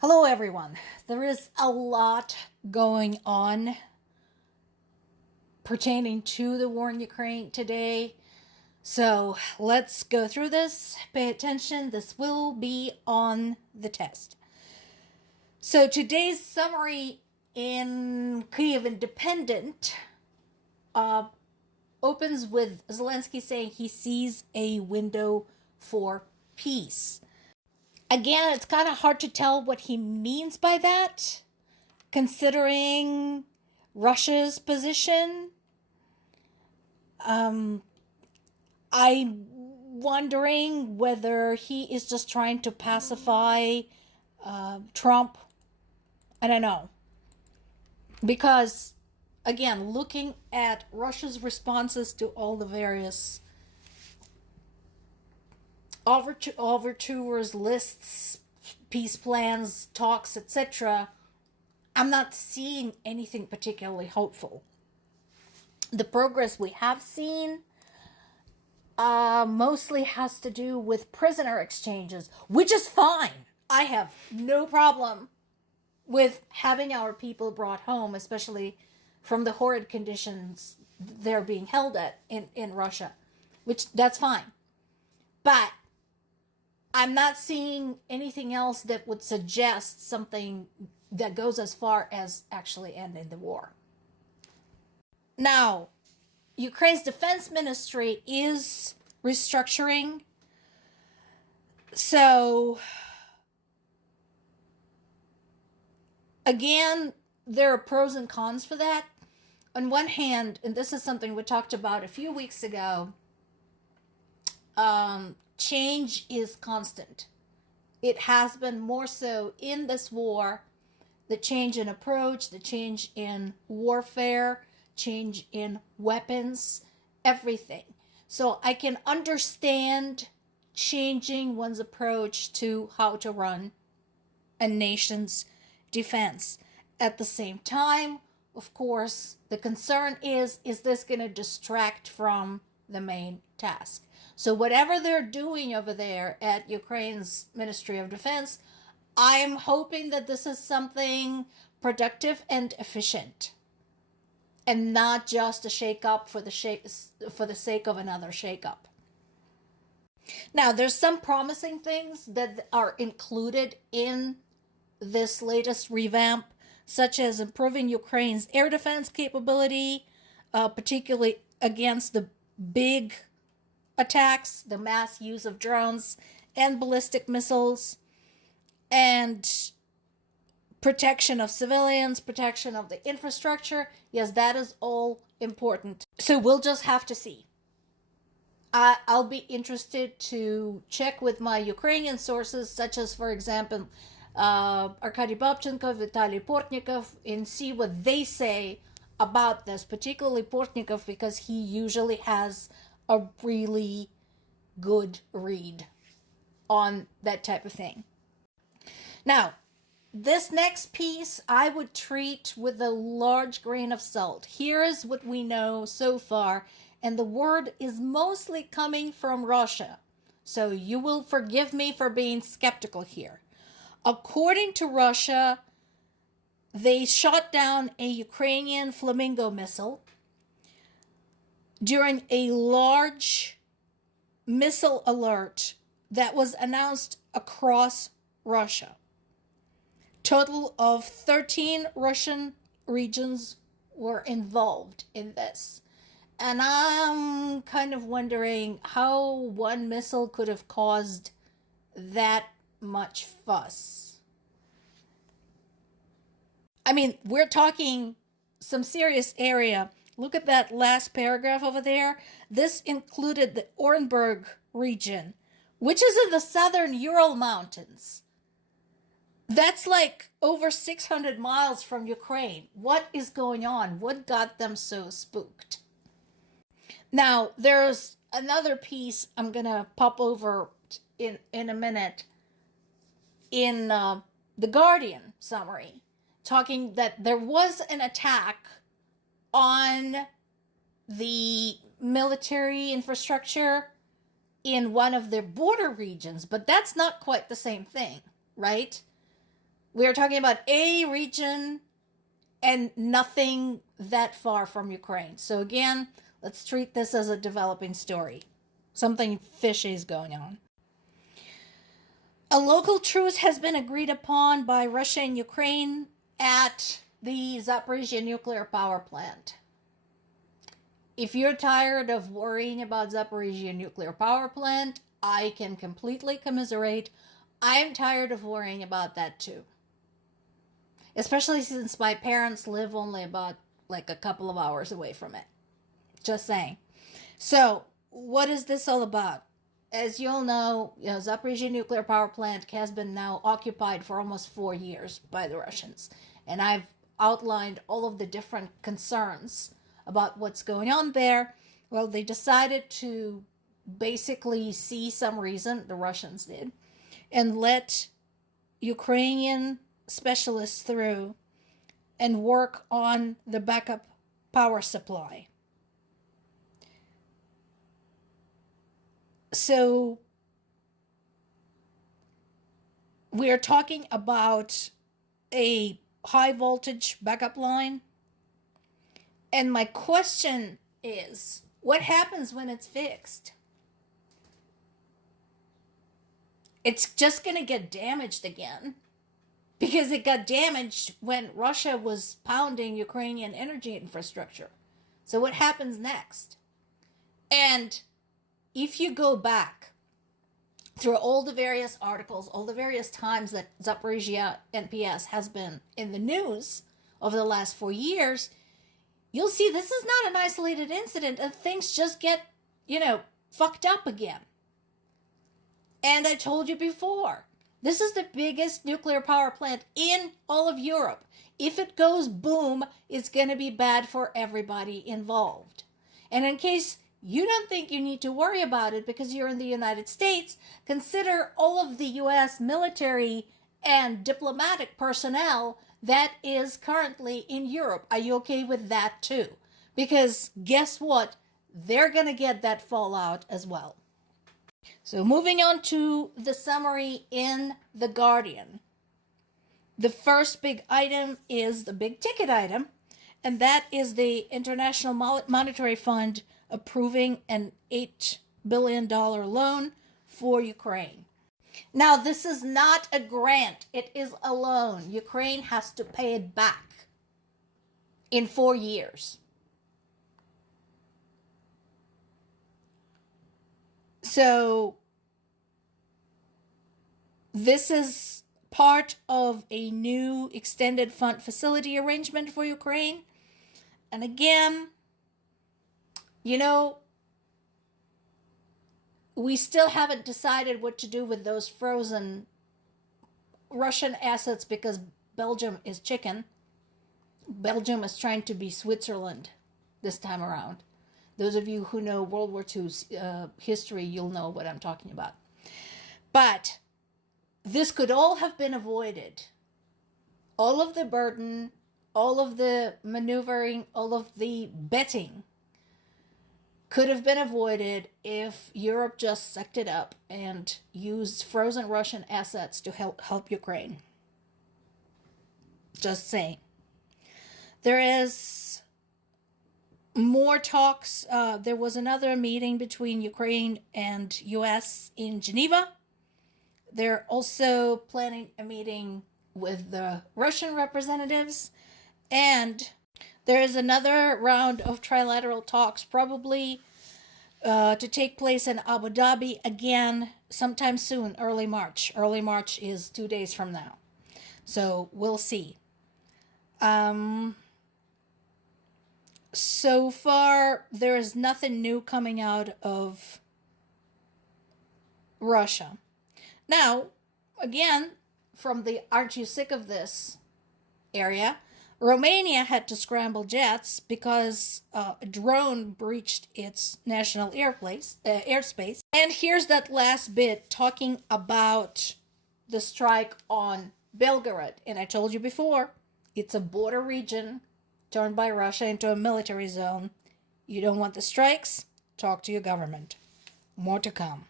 Hello, everyone. There is a lot going on pertaining to the war in Ukraine today. So let's go through this. Pay attention. This will be on the test. So today's summary in Kyiv Independent opens with Zelensky saying he sees a window for peace. Again, it's kind of hard to tell what he means by that, considering Russia's position. I'm wondering whether he is just trying to pacify Trump. I don't know. Because, again, looking at Russia's responses to all the various overtures, lists, peace plans, talks, etc., I'm not seeing anything particularly hopeful. The progress we have seen mostly has to do with prisoner exchanges, which is fine. I have no problem with having our people brought home, especially from the horrid conditions they're being held at in Russia, which that's fine. But I'm not seeing anything else that would suggest something that goes as far as actually ending the war. Now, Ukraine's defense ministry is restructuring. So, again, there are pros and cons for that. On one hand, and this is something we talked about a few weeks ago, change is constant. It has been more so in this war. The change in approach, the change in warfare, change in weapons, everything. So I can understand changing one's approach to how to run a nation's defense. At the same time, of course, the concern is this going to distract from the main task? So whatever they're doing over there at Ukraine's Ministry of Defense, I'm hoping that this is something productive and efficient, and not just a shake-up for the sake of another shake-up. Now, there's some promising things that are included in this latest revamp, such as improving Ukraine's air defense capability, particularly against the big attacks, the mass use of drones and ballistic missiles, and protection of civilians, protection of the infrastructure. Yes, that is all important. So we'll just have to see. I'll be interested to check with my Ukrainian sources, such as, for example, Arkady Babchenko, Vitaly Portnikov, and see what they say about this, particularly Portnikov, because he usually has a really good read on that type of thing. Now, this next piece I would treat with a large grain of salt. Here is what we know so far, and the word is mostly coming from Russia. So you will forgive me for being skeptical here. According to Russia, they shot down a Ukrainian Flamingo missile during a large missile alert that was announced across Russia. Total of 13 Russian regions were involved in this. And I'm kind of wondering how one missile could have caused that much fuss. I mean, we're talking some serious area. Look at that last paragraph over there. This included the Orenburg region, which is in the southern Ural Mountains. That's like over 600 miles from Ukraine. What is going on? What got them so spooked? Now, there's another piece I'm going to pop over in a minute in the Guardian summary, talking that there was an attack on the military infrastructure in one of their border regions, but that's not quite the same thing, right? We are talking about a region and nothing that far from Ukraine. So again, let's treat this as a developing story. Something fishy is going on. A local truce has been agreed upon by Russia and Ukraine at the Zaporizhzhya nuclear power plant. If you're tired of worrying about Zaporizhzhya nuclear power plant, I can completely commiserate. I'm tired of worrying about that too. Especially since my parents live only about like a couple of hours away from it. Just saying. So, what is this all about? As you all know, Zaporizhzhya nuclear power plant has been now occupied for almost 4 years by the Russians. And I've outlined all of the different concerns about what's going on there. Well, they decided to basically see some reason, the Russians did, and let Ukrainian specialists through and work on the backup power supply. So we are talking about a high voltage backup line. And my question is, what happens when it's fixed? It's just going to get damaged again, because it got damaged when Russia was pounding Ukrainian energy infrastructure. So what happens next? And if you go back through all the various articles, all the various times that Zaporizhzhya NPS has been in the news over the last 4 years, you'll see this is not an isolated incident, and things just get, fucked up again. And I told you before, this is the biggest nuclear power plant in all of Europe. If it goes boom, it's going to be bad for everybody involved. And in case you don't think you need to worry about it because you're in the United States, consider all of the U.S. military and diplomatic personnel that is currently in Europe. Are you okay with that too? Because guess what? They're going to get that fallout as well. So moving on to the summary in The Guardian. The first big item is the big ticket item, and that is the International Monetary Fund approving an $8 billion loan for Ukraine. Now, this is not a grant. It is a loan. Ukraine has to pay it back in 4 years. So, this is part of a new extended fund facility arrangement for Ukraine. And again, we still haven't decided what to do with those frozen Russian assets because Belgium is chicken. Belgium is trying to be Switzerland this time around. Those of you who know World War II's history, you'll know what I'm talking about. But this could all have been avoided. All of the burden, all of the maneuvering, all of the betting could have been avoided if Europe just sucked it up and used frozen Russian assets to help Ukraine. Just saying. There is more talks. There was another meeting between Ukraine and US in Geneva. They're also planning a meeting with the Russian representatives. And there is another round of trilateral talks, probably to take place in Abu Dhabi again sometime soon, early March. Early March is 2 days from now. So we'll see. So far, there is nothing new coming out of Russia. Now, again, from the aren't you sick of this area, Romania had to scramble jets because a drone breached its national airspace. And here's that last bit talking about the strike on Belgorod. And I told you before, it's a border region turned by Russia into a military zone. You don't want the strikes? Talk to your government. More to come.